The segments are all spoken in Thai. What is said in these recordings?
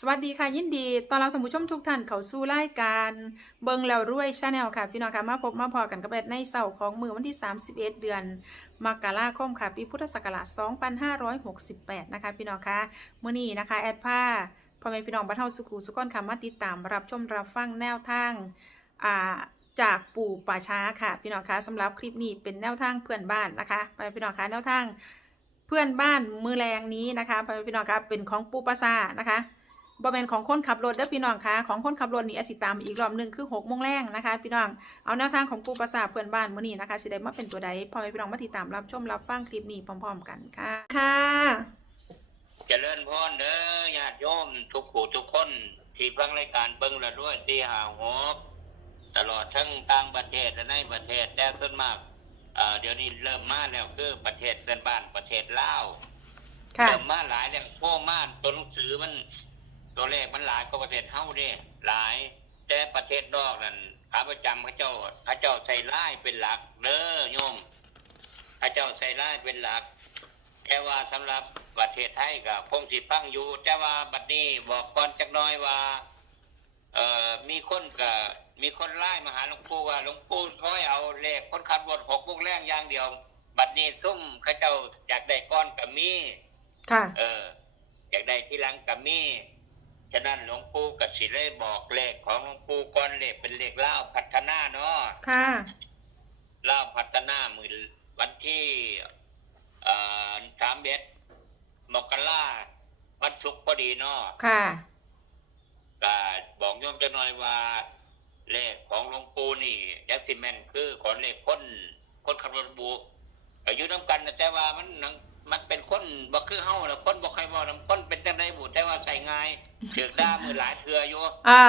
สวัสดีค่ะยินดีตอนรับท่านผู้ชมทุกท่านเข้าสู่รายการเบิงแล้วรวยชาแนลค่ะ พี่น้องค่ะมาพบมาพอกันกับแอดในเสาร์ของมือวันที่ 31 เดือนมกราคมค่ะปีพุทธศักราช2568 นะคะ พี่น้องค่ะมื้อนี้นะคะ แอดผ้าพ่อแม่พี่น้องบ้านเฮาสุขุสุขอนค่ะมาติดตามรับชมรับฟังแนวทางอ่าจากปู่ป่าช้าค่ะ พี่น้องคะสำหรับคลิปนี้เป็นแนวทางเพื่อนบ้านนะคะไปพี่น้องคะแนวทางเพื่อนบ้านมือแรงนี้นะคะพ่อแม่พี่น้องคะเป็นของปู่ป่าช้านะคะ บอแมนของคนขับรถเด้อพี่น้องคะของคนขับรถนี่อาสิตามอีกรอบหนึ่งคือหกโมงแรงนะคะ พี่น้องเอาแนวทางของปู่ป่าช้าเพื่อนบ้านมื้อนี้นะคะสิได้มาเป็นตัวใดพ่อแม่พี่น้องมาติดตามรับชมรับฟังคลิปนี้พร้อม ๆ กันค่ะค่ะเจริญพรเด้อญาติโยมทุกผู้ทุกคนที่ฟังรายการเบิ้งและด้วยที่หาหกตลอดทั้งต่างประเทศและในประเทศแต่ส่วนมากเอ่อเดี๋ยวนี้เริ่มมาแล้วคือประเทศเพื่อนบ้านประเทศลาวค่ะเริ่มมาหลายแล้วโค้มาตัวหนังสือมัน ตัวเลขมันหลายกว่าประเทศเฮาเด้หลาย แต่ประเทศนอกนั่นขาประจำเขาเจ้าเขาเจ้าใส่ร้ายเป็นหลักเด้อโยมเขาเจ้าใส่ร้ายเป็นหลัก แต่ว่าสำหรับประเทศไทยก็คงสิพังอยู่ แต่ว่าบัดนี้บอกก่อนจักหน้อยว่าเอ่อมีคนก็มีคนไล่มาหาหลวงปู่ว่าหลวงปู่ร้อยเอาเลขคนขับรถหกโมงแรงอย่างเดียว บัดนี้ซุ่มเขาเจ้าอยากได้ก้อนกับมีค่ะ เออ อยากได้ที่หลังกับมี ฉะนั้นหลวงปู่กับสิเลยบอกเลขของหลวงปู่ก้อนเลขเป็นเลขเล่าวพัฒนาเนาะค่ะเล่าวพัฒนามือวันที่เอ่อสามเอ็ดมกราวันศุกร์พอดีเนาะค่ะก็บอกโยมจะหน่อยว่าเลขของหลวงปู่นี่ยักษ์ซีเมนคือขอนเลขคนคนขับรถบุกก็อยู่น้ำกันนะแต่ว่ามันหนัง มันเป็นคนบ่คือเฮานะคนบ่ใครบ่นำคนเป็นจังไดบุแต่ว่าใส่ง่ายถือด้ามือหลายเทื่ออยู่อ่า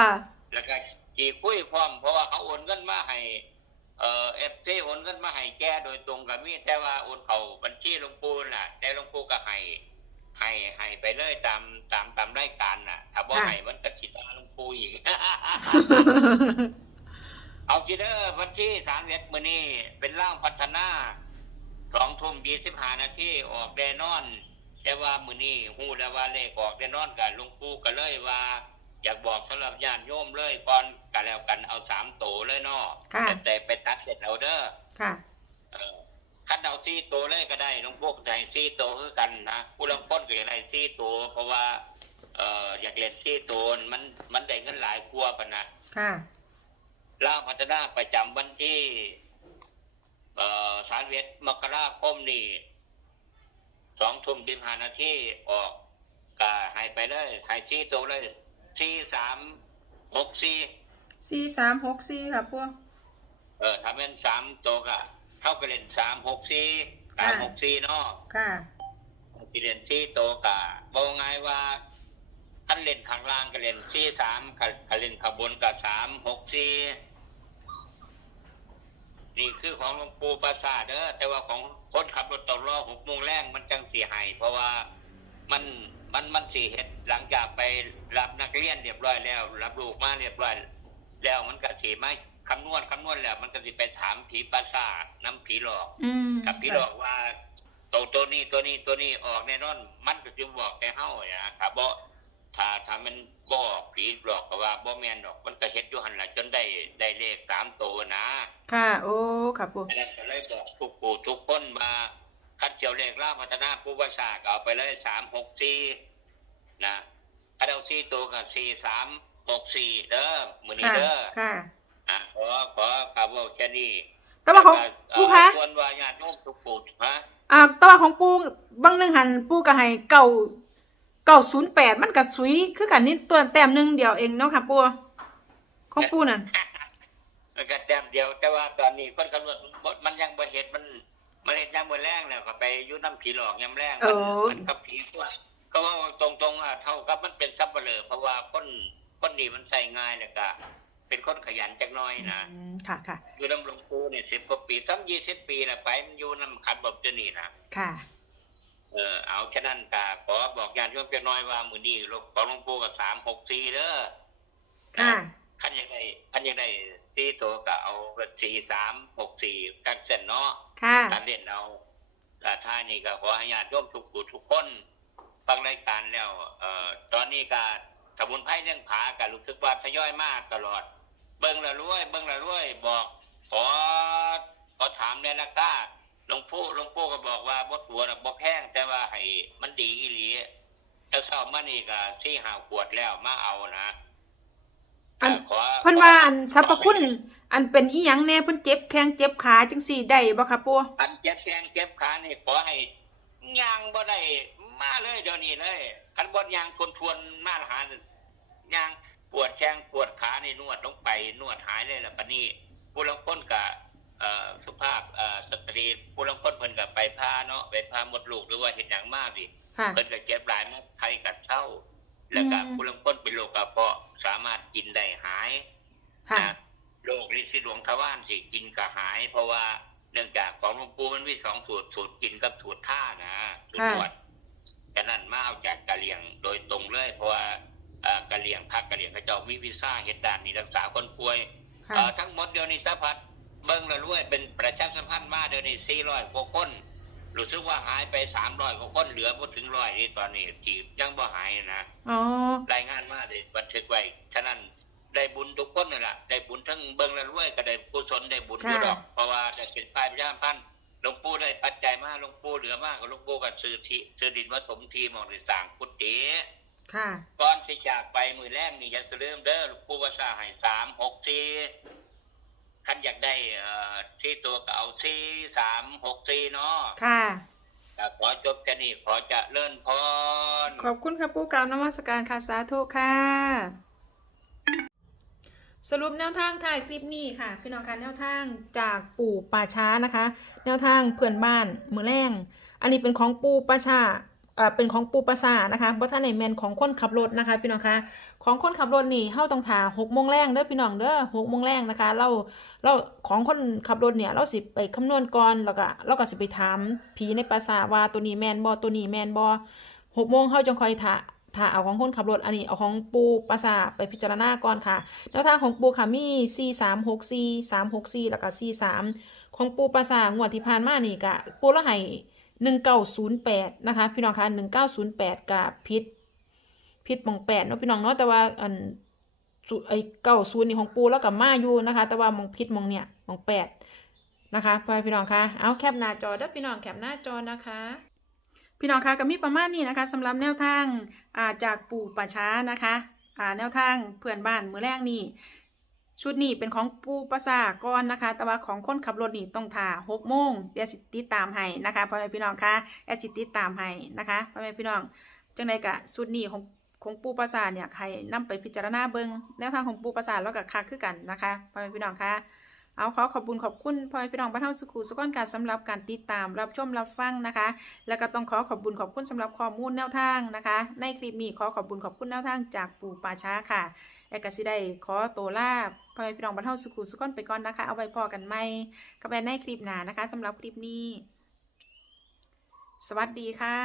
แล้วก็จีคุยพร้อมเพราะว่าเขาโอนเงินมาให้เอ่อ FC โอนเงินมาให้แกโดยตรงก็มีแต่ว่าโอนเข้าบัญชีหลวงปู่น่ะ แต่หลวงปู่ก็ให้ให้ให้ไปเลยตามตามตามรายการน่ะ ถ้าบ่ค่ะให้มันก็สิตาหลวงปู่อีกเอาจีเดอร์วันที่สามเอ็ดมื้อนี้เป็นร่างพัฒนา สองทุ่มยี่สิบห้านาทีออกแน่นอน แต่ว่ามื้อนี้ฮู้แล้วว่าเลขออกแน่นอนกับหลวงปู่ก็เลยว่า อยากบอกสำหรับญาติโยมเลยก่อนกันแล้วกันเอาสามโตเลยเนาะค่ะ แต่แต่ไปตัดเด็ดเอาเด้อค่ะ เออคันเอาสี่โตเลยก็ได้หลวงปู่ก็ใส่สี่โตคือกันนะผู้ลางคนก็อยากได้สี่โตเพราะว่าเอ่ออยากเล่นสี่โตมันมันได้เงินหลายกว่าปะนะ ค่ะ ล่างพัฒนาประจำวันที่เอ่อ สารเวทมกราคมนี่สองทุ่มดิมหานาทีออกก็หายไปเลยหายซี่ตัวเลยซี่สามหกซี่สี่สามหกสี่ค่ะพวกเออทำเป็นสามตัวก็เข้าไปเล่นสามหกซี่สามหกซี่เนาะค่ะที่เล่นซี่ตัวกะบอกไงายว่าท่านเล่นข้างล่างก็เล่นซี่สามขันเล่นข้างบนก็สามหกซี่ นี่คือของหลวงปู่ปราสาทเด้อแต่ว่าของคนขับรถตกล้อหกโมงแรงมันจังสีหายเพราะว่ามันมันมันสีเห็ดหลังจากไปรับนักเรียนเรียบร้อยแล้ว รับลูกมาเรียบร้อย แล้วมันก็สีไหมคำนวณคำนวณแล้ว มันก็สิไปถามผีปราสาทน้ำผีหลอกอืมกับผีหลอกว่าตัวตัวนี้ตัวนี้ตัวนี้ออกแน่นอน มันก็จะบอกแกเฮ้าอย่าถ้าบ่ ถ้าถ้ามันบ่ผีหลอกก็ว่าบ่แม่นดอก มันก็เฮ็ดอยู่หันละจนได้ได้เลขสามตัวนะ ค่ะ โอ้ค่ะพวกอันนั้นก็เลยบอกทุกผู้ทุกคนมาคัดเจียวเลขล่าพัฒนาผู้ประสาทเอาไปเลยสามหกสี่นะถ้าเอาสี่ตัวกับสี่สามหกสี่เด้อมือนี้ค่ะเด้อค่ะอะขอขอคำว่าแค่นี้แต่ว่าของแล้วก็ปูคะเอ่อควรว่าญาติโยมทุกผู้ฮะอ่าแต่ว่าของปูบางหนึ่งหันปูก็ให้เก่าเก่าศูนย์แปดมันก็สุยคือกันนี่ตัวแต้มหนึ่งเดียวเองเนาะค่ะปูของปูนั่นมันก็แต้มเดียวแต่ว่าตอนนี้คนกำหนดมันยังบ่เห็นมันมันเห็นยังบ่แรงแล้วก็ไปอยุ่น้ำผีหลอกยำแรงเอมันอมันกับผีตัวก็ว่าตรงๆอะเท่ากับมันเป็นซับเปลือเพราะว่าคนคนนี้มันใส่ง่ายแล้วก็เป็นคนขยันจักหน้อยนะอืมค่ะค่ะอยู่น้ำหลวงปู่เนี่ยสิบกว่าปีซ้ำยี่สิบปีนะไปมันอยู่น้ำขันบบเจานี่นะค่ะ เออเอาแค่นั้นก็ขอบอกญาติโยมเพียงน้อยว่ามือนี้หลวงของหลวงปู่กับสามหกสี่เด้อค่ะขันยังไงขันยังไงสี่ตัวก็เอาสี่สามหกสี่กันเส้นเนาะค่ะการเล่นเอาอ่าท่านี้ก็ขอให้ญาติโยมทุกผู้ทุกคนฟังรายการแล้ว เอ่อตอนนี้ก็สมุนไพรเรื่องผาก็รู้สึกว่าทยอยมากตลอด เบิ่งละรวย เบิ่งละรวยบอกขอขอถามเนี่ยนะก้า หลวงปู่หลวงปู่ก็บอกว่าบ่ตัวน่ะบ่แพงแต่ว่าให้มันดีอีหลีแต่เช้ามานี่ก็สี่ห้าขวดแล้วมาเอานะอันขอเพิ่นว่าอันสรรพคุณ อันเป็นอีหยังแน่เพิ่นเจ็บแข้งเจ็บขาจังซี่ได้บ่คะปู่อันเจ็บแขนเจ็บขานี่ขอให้ย่างบ่ได้มาเลยเดี๋ยวนี้เลยคันบ่ย่างทวนๆมาหาย่างปวดแข้งปวดขานี่นวดลงไปนวดหายเลยล่ะปะนี้ผู้ลางคนก็เอ่อ สุภาพเอ่อสตรีผู้ลางคนเพิ่นก็ไปพาเนาะไปพามดลูกหรือว่าเฮ็ดหยังมาดิค่ะเพิ่นก็เจ็บหลายมาไข้กัดเช่า แล้วก็อืมผู้ลางคนเป็นโรคกระเพาะสามารถกินได้หายค่ะนะโรคลิ้นสีดวงทวารสิกินก็หาย เพราะว่าเนื่องจากของหลวงปู่มันมีสองสูตรสูตรกินกับสูตรท่านะสูตรค่ะนวดฉะนั้นมาเอาจากกะเหลี่ยงโดยตรงเลย เพราะว่าเอ่อกะเหลี่ยงพักกะเหลี่ยงเขาเจ้ามีวีซ่าเฮ็ดด้านนี้รักษาคนป่วยค่ะเอ่อทั้งหมดเดี๋ยวนี้สะพัด เบิ้งและรวยเป็นประชาสัมพันธ์มาเดี๋ยวนี้400กว่าคนรู้สึกว่าหายไป300กว่าคนเหลือบ่ถึง100นี่ตอนนี้ที่ยังบ่หายนะอ๋อรายงานมาเลยบันทึกไว้ฉะนั้นได้บุญทุกคนนั่นแหละได้บุญทั้งเบิ้งและรวยก็ได้กุศลได้บุญด้วยดอก เพราะว่าได้เป็นปลายประชาสัมพันธ์หลวงปู่ได้ปัจจัยมากหลวงปู่เหลือมากก็หลวงปู่ก็ซื้อที่ซื้อดินวัดถมทีหมองได้สร้างกุฏิค่ะก่อนสิจากไปมือแรกนี่อย่าลืมเด้อหลวงปู่ว่าสร้างให้สามหกสี่ ท่านอยากได้เอ่อที่ตัวก็เอาสี่สามหกสี่เนาะค่ะ ก็ขอจบแค่นี้ขอเจะเลื่อนพร ขอบคุณค่ะปู่กล่าวนมัสการค่ะ สาธุค่ะ สรุปแนวทางถ่ายคลิปนี้ค่ะ พี่น้องคะแนวทางจากปู่ป่าช้านะคะ แนวทางเพื่อนบ้านมือแรงอันนี้เป็นของปู่ป่าช้า เป็นของปูป่าซานะคะเพระท่านในแมนของคนขับรถนะคะ พี่น้องคะของคนขับรถนี่เข้าต้องถาหกโมงแรงเด้อพี่น้องเด้อหกโมงแรงนะคะ เราเราของคนขับรถเนี่ยเราสิไปคำนวณก่อนแล้วก็เราก็สิไปถามผีในป่าซาว่าตัวนี้แมนบอตัวนี้แมนบอหกโมงเขาจงคอยถ่าถ่าเอาของคนขับรถอันนี้เอาของปูปราสาทไปพิจารณาก่อนค่ะแนวทางของปูค่ะมี C สามหก C สามหก C แล้วก็ C สามของปูปราสาทงวดที่ผ่านมานี่กะปูละให้ หนึ่งเก้าศูนย์แปดนะคะพี่น้องคะหนึ่งเก้าศูนย์แปดกับพิษพิษมองแปดเนาะพี่น้องเนาะแต่ว่าอันไอเก้าศูนย์นี่ของปูแล้วกับมาอยู่นะคะ แต่ว่ามองพิษมองเนี่ยมองแปดนะคะพ่อพี่น้องคะเอาแคปหน้าจอเด้อพี่น้องแคปหน้าจอนะคะพี่น้องคะก็มีประมาณนี้นะคะสำหรับแนวทางอ่าจากปู่ป่าช้านะคะอ่าแนวทางเพื่อนบ้านมือแรกนี่ ชุดนี้เป็นของปูปราสาก่อนนะคะ แต่ว่าของคนขับรถนี่ต้องถ่าหกโมงเดี๋ยวสิติดตามให้นะคะพ่อแม่พี่น้องคะแอดสิติดตามให้นะคะพ่อแม่พี่น้องจังใดกะชุดนี้ของของปูปราสาเนี่ยใครนำไปพิจารณาเบิงแนวทางของปูปราสาแล้วก็คักคือกันนะคะพ่อแม่พี่น้องคะเอาขอขอบคุณขอบคุณพ่อแม่พี่น้องบ้านเฮาสุขุสุขอนการสำหรับการติดตามรับชมรับฟังนะคะ แล้วก็ต้องขอขอบคุณขอบคุณสำหรับข้อมูลแนวทางนะคะ ในคลิปนี้ขอขอบคุณขอบคุณแนวทางจากปู่ป่าช้าค่ะ แอกสิได้ขอตัวลาพ่อแม่พี่น้องบรรเทาสุขุสุขอนไปก่อนนะคะ เอาไว้พอกันไหมกับแอนในคลิปหน้านะคะสำหรับคลิปนี้ สวัสดีค่ะ